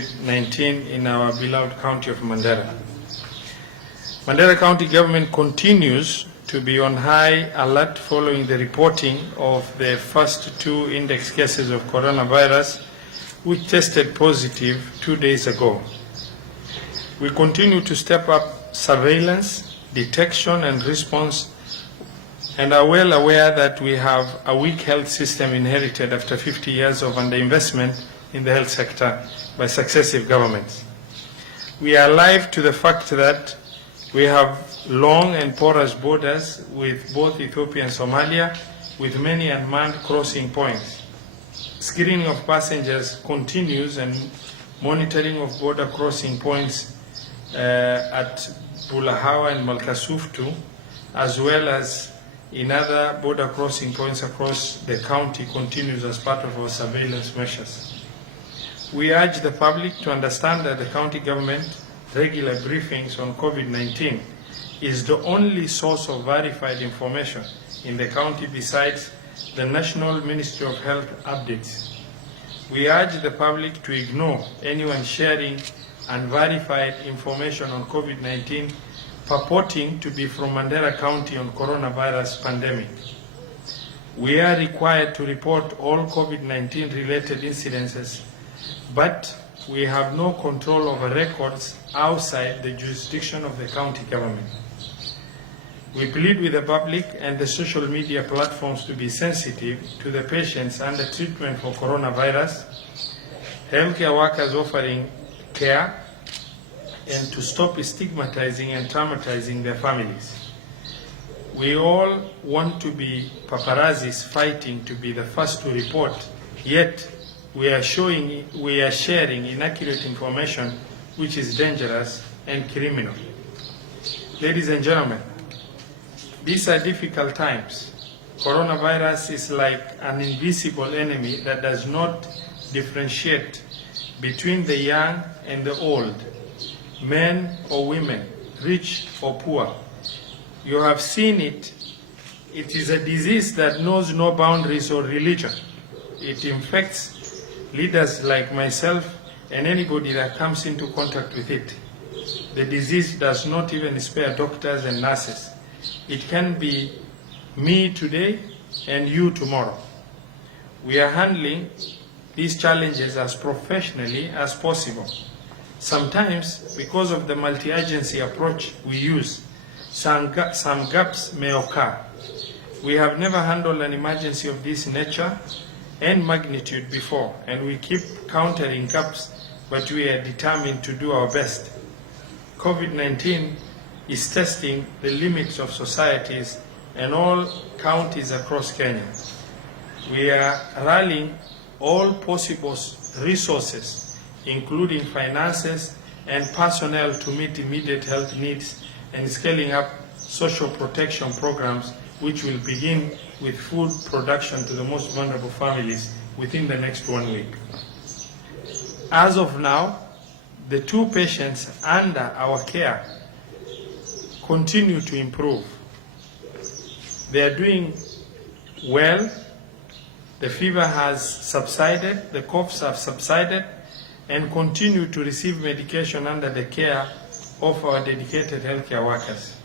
COVID-19 in our beloved county of Mandera. Mandera County government continues to be on high alert following the reporting of the first 2 index cases of coronavirus which tested positive 2 days ago. We continue to step up surveillance, detection and response, and are well aware that we have a weak health system inherited after 50 years of underinvestment in the health sector by successive governments. We are alive to the fact that we have long and porous borders with both Ethiopia and Somalia, with many unmanned crossing points. Screening of passengers continues and monitoring of border crossing points at Bulahawa and Malkasuftu, as well as in other border crossing points across the county, continues as part of our surveillance measures. We urge the public to understand that the county government regular briefings on COVID-19 is the only source of verified information in the county besides the National Ministry of Health updates. We urge the public to ignore anyone sharing unverified information on COVID-19 purporting to be from Mandera County on coronavirus pandemic. We are required to report all COVID-19 related incidences, but we have no control over records outside the jurisdiction of the county government. We plead with the public and the social media platforms to be sensitive to the patients under treatment for coronavirus, healthcare workers offering care, and to stop stigmatizing and traumatizing their families. We all want to be paparazzis fighting to be the first to report, yet we are sharing inaccurate information which is dangerous and criminal. Ladies and gentlemen, these are difficult times. Coronavirus is like an invisible enemy that does not differentiate between the young and the old, men or women, rich or poor. You have seen it. It is a disease that knows no boundaries or religion. It infects leaders like myself and anybody that comes into contact with it. The disease does not even spare doctors and nurses. It can be me today and you tomorrow. We are handling these challenges as professionally as possible. Sometimes, because of the multi-agency approach we use, some gaps may occur. We have never handled an emergency of this nature and magnitude before, and we keep countering gaps, but we are determined to do our best. COVID-19 is testing the limits of societies and all counties across Kenya. We are rallying all possible resources, including finances and personnel, to meet immediate health needs and scaling up social protection programs, which will begin with food production to the most vulnerable families within the next 1 week. As of now, the 2 patients under our care continue to improve. They are doing well. The fever has subsided, the coughs have subsided, and continue to receive medication under the care of our dedicated healthcare workers.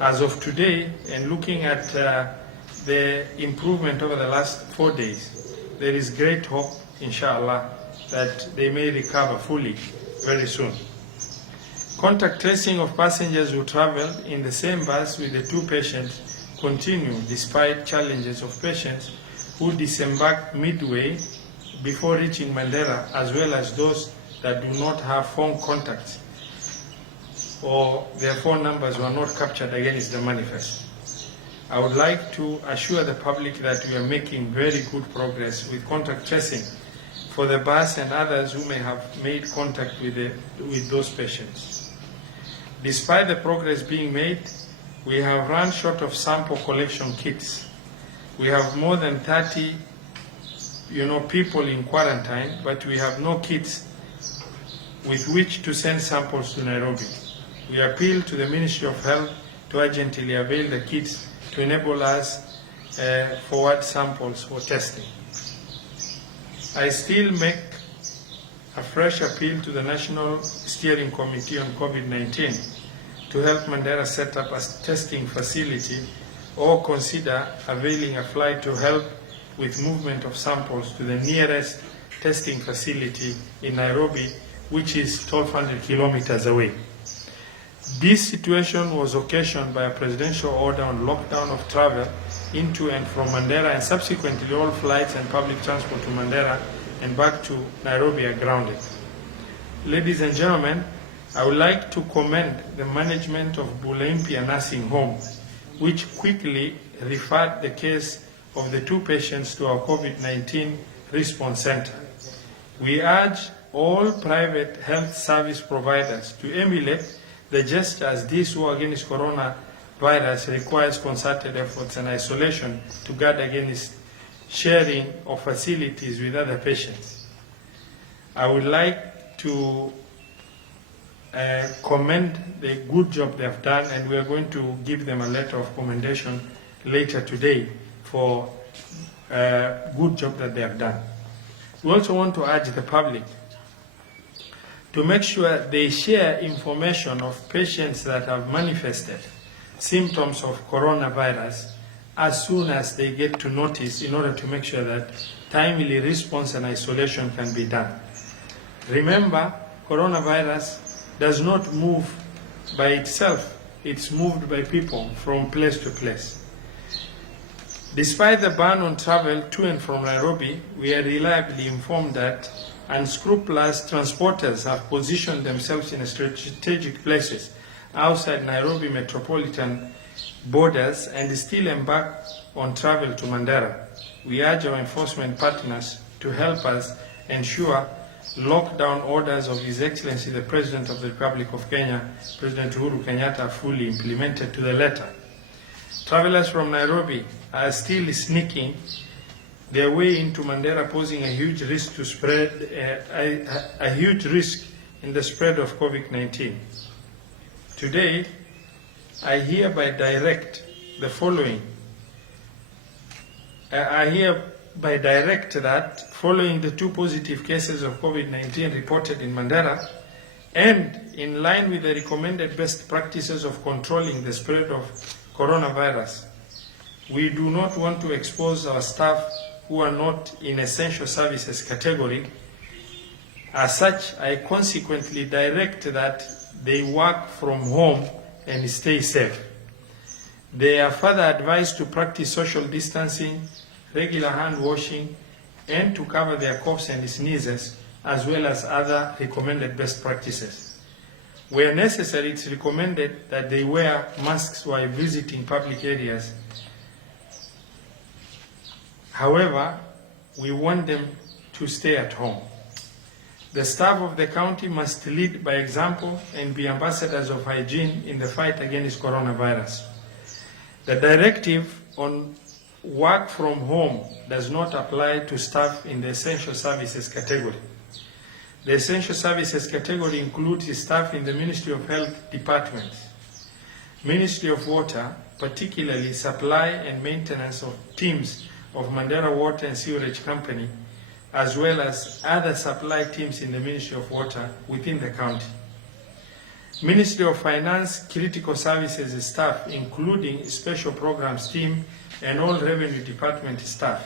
As of today, and looking at the improvement over the last 4 days, there is great hope, inshallah, that they may recover fully very soon. Contact tracing of passengers who traveled in the same bus with the 2 patients continue despite challenges of patients who disembarked midway before reaching Mandera, as well as those that do not have phone contacts or their phone numbers were not captured against the manifest. I would like to assure the public that we are making very good progress with contact tracing for the bus and others who may have made contact with those patients. Despite the progress being made, we have run short of sample collection kits. We have more than 30 people in quarantine, but we have no kits with which to send samples to Nairobi. We appeal to the Ministry of Health to urgently avail the kits to enable us forward samples for testing. I still make a fresh appeal to the National Steering Committee on COVID-19 to help Mandera set up a testing facility or consider availing a flight to help with movement of samples to the nearest testing facility in Nairobi, which is 1,200 kilometers away. This situation was occasioned by a presidential order on lockdown of travel into and from Mandera, and subsequently all flights and public transport to Mandera and back to Nairobi are grounded. Ladies and gentlemen, I would like to commend the management of Bulempia Nursing Home, which quickly referred the case of the 2 patients to our COVID-19 response center. We urge all private health service providers to emulate the gestures this war against coronavirus requires concerted efforts and isolation to guard against sharing of facilities with other patients. I would like to commend the good job they have done, and we are going to give them a letter of commendation later today for good job that they have done. We also want to urge the public to make sure they share information of patients that have manifested symptoms of coronavirus as soon as they get to notice, in order to make sure that timely response and isolation can be done. Remember, coronavirus does not move by itself. It's moved by people from place to place. Despite the ban on travel to and from Nairobi, we are reliably informed that unscrupulous transporters have positioned themselves in strategic places outside Nairobi metropolitan borders and still embark on travel to Mandera. We urge our enforcement partners to help us ensure lockdown orders of His Excellency the President of the Republic of Kenya, President Uhuru Kenyatta, are fully implemented to the letter. Travelers from Nairobi are still sneaking their way into Mandera, posing a huge risk to spread a huge risk in the spread of COVID-19. Today, I hereby direct the following. I hereby direct that following the 2 positive cases of COVID-19 reported in Mandera, and in line with the recommended best practices of controlling the spread of coronavirus, we do not want to expose our staff who are not in essential services category. As such, I consequently direct that they work from home and stay safe. They are further advised to practice social distancing, regular hand washing, and to cover their coughs and sneezes, as well as other recommended best practices. Where necessary, it's recommended that they wear masks while visiting public areas. However, we want them to stay at home. The staff of the county must lead by example and be ambassadors of hygiene in the fight against coronavirus. The directive on work from home does not apply to staff in the essential services category. The essential services category includes staff in the Ministry of Health departments, Ministry of Water, particularly supply and maintenance of teams of Mandera Water and Sewerage Company, as well as other supply teams in the Ministry of Water within the county. Ministry of Finance critical services staff, including special programs team and all revenue department staff,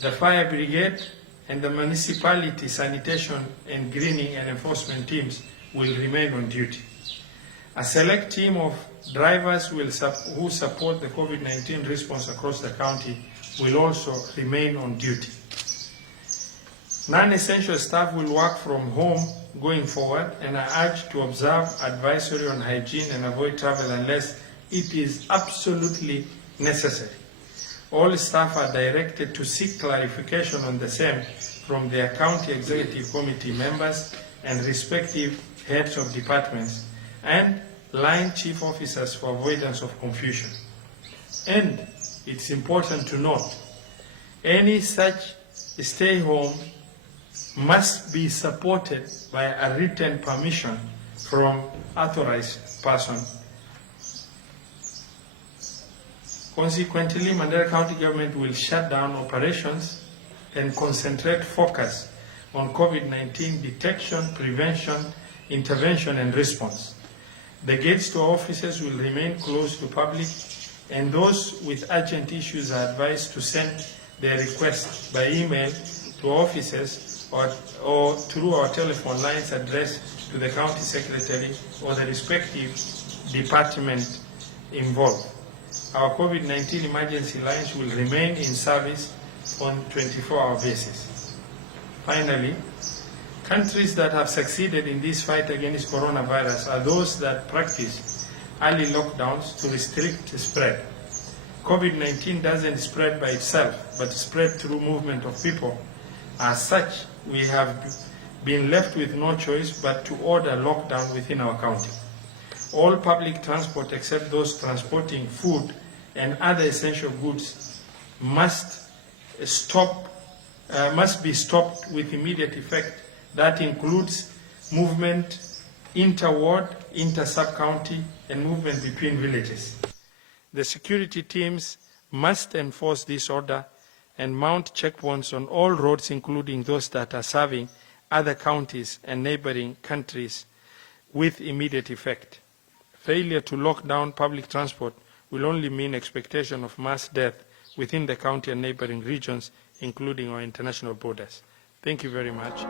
the fire brigade and the municipality sanitation and greening and enforcement teams will remain on duty. A select team of drivers who support the COVID-19 response across the county will also remain on duty. Non-essential staff will work from home going forward, and are urged to observe advisory on hygiene and avoid travel unless it is absolutely necessary. All staff are directed to seek clarification on the same from their county executive committee members and respective heads of departments and line chief officers for avoidance of confusion. And it's important to note, any such stay home must be supported by a written permission from authorized person. Consequently, Mandera County government will shut down operations and concentrate focus on COVID-19 detection, prevention, intervention, and response. The gates to offices will remain closed to public, and those with urgent issues are advised to send their requests by email to offices or through our telephone lines addressed to the county secretary or the respective department involved. Our COVID-19 emergency lines will remain in service on 24-hour basis. Finally, countries that have succeeded in this fight against coronavirus are those that practice early lockdowns to restrict the spread. COVID-19 doesn't spread by itself, but spread through movement of people. As such, we have been left with no choice but to order lockdown within our county. All public transport except those transporting food and other essential goods must be stopped with immediate effect. That includes movement inter-ward, inter-sub-county, and movement between villages. The security teams must enforce this order and mount checkpoints on all roads, including those that are serving other counties and neighboring countries, with immediate effect. Failure to lock down public transport will only mean expectation of mass death within the county and neighboring regions, including our international borders. Thank you very much.